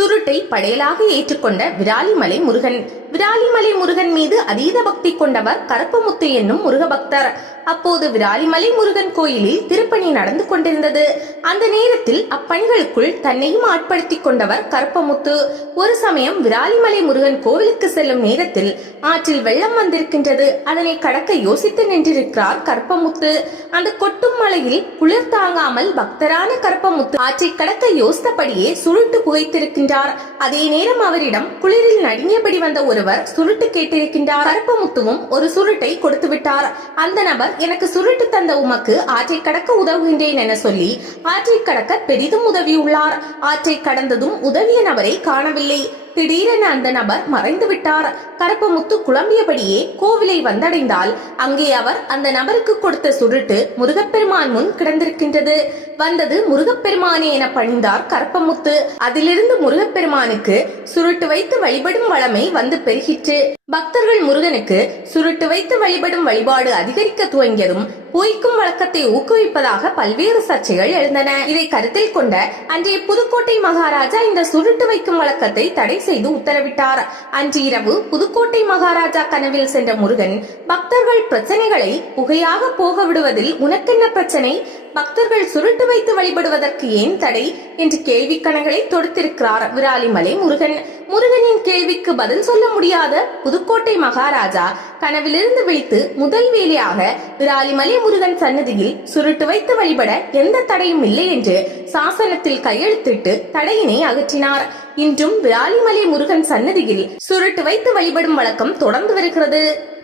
சுருட்டை படையலாக ஏற்றுக்கொண்ட விராலிமலை முருகன். விராலிமலை முருகன் மீது அதீத பக்தி கொண்டவர் கருப்பமுத்து என்னும் முருகபக்தர். அப்போது விராலிமலை முருகன் கோயிலில் திருப்பணி நடந்து கொண்டிருந்தது. அந்த நேரத்தில் அப்பணிகளுக்குள் தன்னையும் ஆட்படுத்திக் கொண்டவர் கருப்பமுத்து. ஒரு சமயம் விராலிமலை முருகன் கோவிலுக்கு செல்லும் நேரத்தில் ஆற்றில் வெள்ளம் வந்திருக்கின்றது. அதனை கடக்க யோசித்து நின்றிருக்கிறார் கருப்பமுத்து. அந்த கொட்டும் மலையில் குளிர் தாங்காமல் பக்தரான கருப்பமுத்து ஆற்றை கடக்க யோசித்தபடியே சுருட்டு புகைத்திருக்கின்றார். அதே நேரம் அவரிடம் குளிரில் நடுங்கியபடி வந்த ஒரு ஒருவர் சுருட்டு கேட்டிருக்கின்றார். கருப்பமுத்துவும் ஒரு சுருட்டை கொடுத்து விட்டார் அந்த நபர் எனக்கு சுருட்டு தந்த உமக்கு ஆற்றை கடக்க உதவுகின்றேன் என சொல்லி ஆற்றை கடக்க பெரிதும் உதவியுள்ளார். ஆற்றை கடந்ததும் உதவிய நபரை காணவில்லை. திடீரென அந்த நபர் மறைந்து விட்டார். கருப்பமுத்து குழம்பியபடியே கோவிலை வந்தடைந்தால் அங்கே அவர் அந்த நபருக்கு கொடுத்த சுருட்டு முருகப்பெருமான் முன் கிடந்திருக்கின்றது. வந்தது முருகப்பெருமானே என பணிந்தார் கருப்பமுத்து அதிலிருந்து முருகப்பெருமானுக்கு சுருட்டு வைத்து வழிபடும் வளமை வந்து பெருகிற்று. பக்தர்கள் முருகனுக்கு சுருட்டு வைத்து வழிபடும் வழிபாடு அதிகரிக்க துவங்கியதும் பொய்க்கும் வழக்கத்தை ஊக்குவிப்பதாக பல்வேறு சர்ச்சைகள் எழுந்தன. இதை கருத்தில் கொண்ட அன்றைய புதுக்கோட்டை மகாராஜா இந்த சுருட்டு வைக்கும் வழக்கத்தை தடை செய்து உத்தரவிட்டார். அன்று இரவு புதுக்கோட்டை மகாராஜா கனவில் சென்ற முருகன் பக்தர்கள் பிரச்சனைகளை புகையாக போக விடுவதில் உனக்கென்ன பிரச்சனை? பக்தர்கள் சுருட்டு வைத்து வழிபடுவதற்கு ஏன் தடை? என்று கேள்வி கணங்களை தொடுத்திருக்கிறார் விராலிமலை முருகன். முருகனின் கேள்விக்கு பதில் சொல்ல முடியாத புதுக்கோட்டை மகாராஜா கனவிலிருந்து விழித்து முதல் வேலையாக விராலிமலை முருகன் சன்னதியில் சுருட்டு வைத்து வழிபட எந்த தடையும் இல்லை என்று சாசனத்தில் கையெழுத்திட்டு தடையினை அகற்றினார். இன்றும் விராலிமலை முருகன் சன்னதியில் சுருட்டு வைத்து வழிபடும் வழக்கம் தொடர்ந்து வருகிறது.